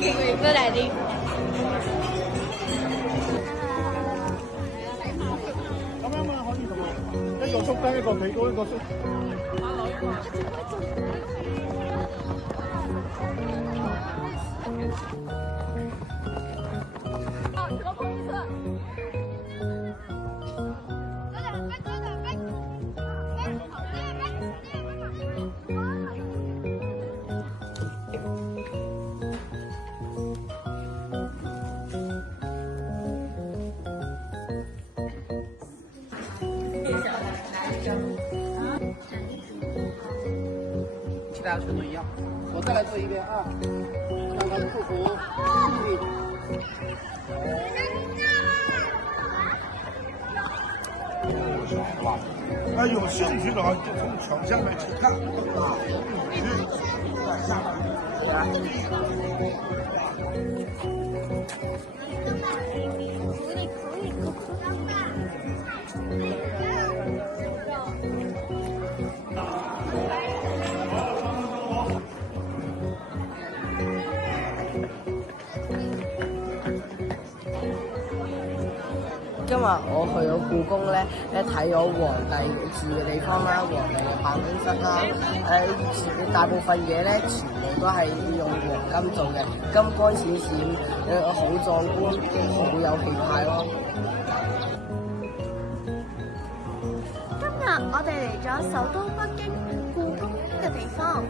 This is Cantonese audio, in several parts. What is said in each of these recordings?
見佢影得靚啲。咁樣嘛可以同埋一個縮低，一個企高，一個縮。其他全都一样。我再来做一遍啊，让他们祝福注意。啊，有兴趣的话就从桥下面去看啊，有兴趣在下面。今日我去咗故宮咧，睇咗皇帝住嘅地方啦，皇帝嘅辦公室啦，大部分嘢咧全部都係用黃金做嘅，金光閃閃，好壯觀，好有氣派咯。今日我哋嚟咗首都北京故宮嘅地方。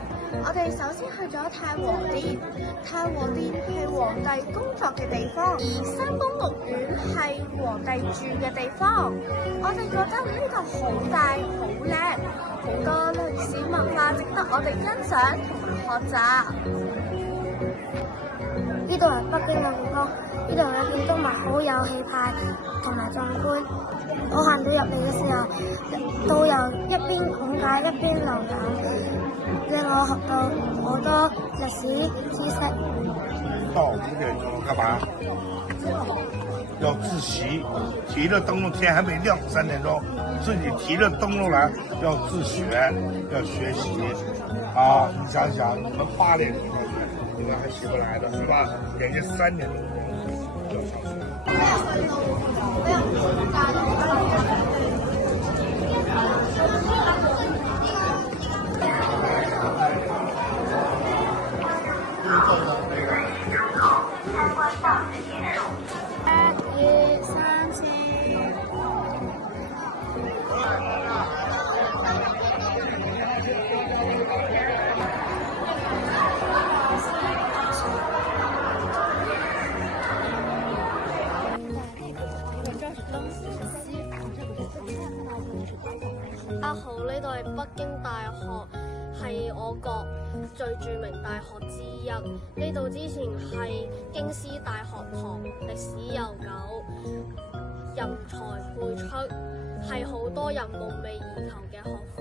我哋首先去咗太和殿，太和殿係皇帝工作嘅地方，而山東鹿苑係皇帝住嘅地方。我哋覺得呢度好大好靚，好多歷史文化值得我哋欣賞同埋學習。呢度係北京嘅故宮，呢度嘅建築物好有氣派同埋壯觀。我行到入嚟嘅時候，導遊一邊講解一邊流眼，令我學到好多歷史知識。到5點鐘幹嘛？要自習，提着燈籠，天還沒亮，3點鐘，自己提着燈籠來，要自學，要學習。啊，你想想，你們8點鐘上學，你們還起不來的是吧？人家3點鐘就要上學。阿豪，呢度係北京大學，係我國最著名大學之一。呢度之前係京師大學堂，歷史悠久，人才輩出，係好多人夢寐以求嘅學府。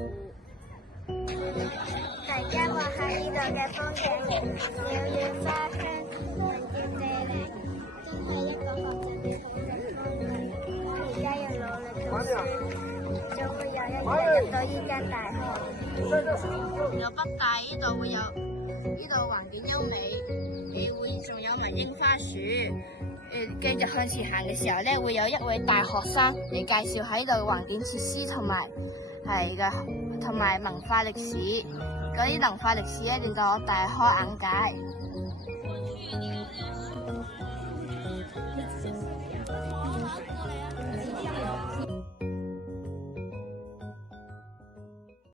大家望下呢度嘅風景，鳥語花香，人傑地靈，真係一個學習嘅好地方。而家要努力讀書，總會有一日入到呢間大學。有北大呢度會有，呢度環境優美，會仲有埋櫻花樹。繼續向前行嘅時候咧，會有一位大學生嚟介紹喺度環境設施同埋文化歷史。嗰啲文化歷史咧，令到我大開眼界。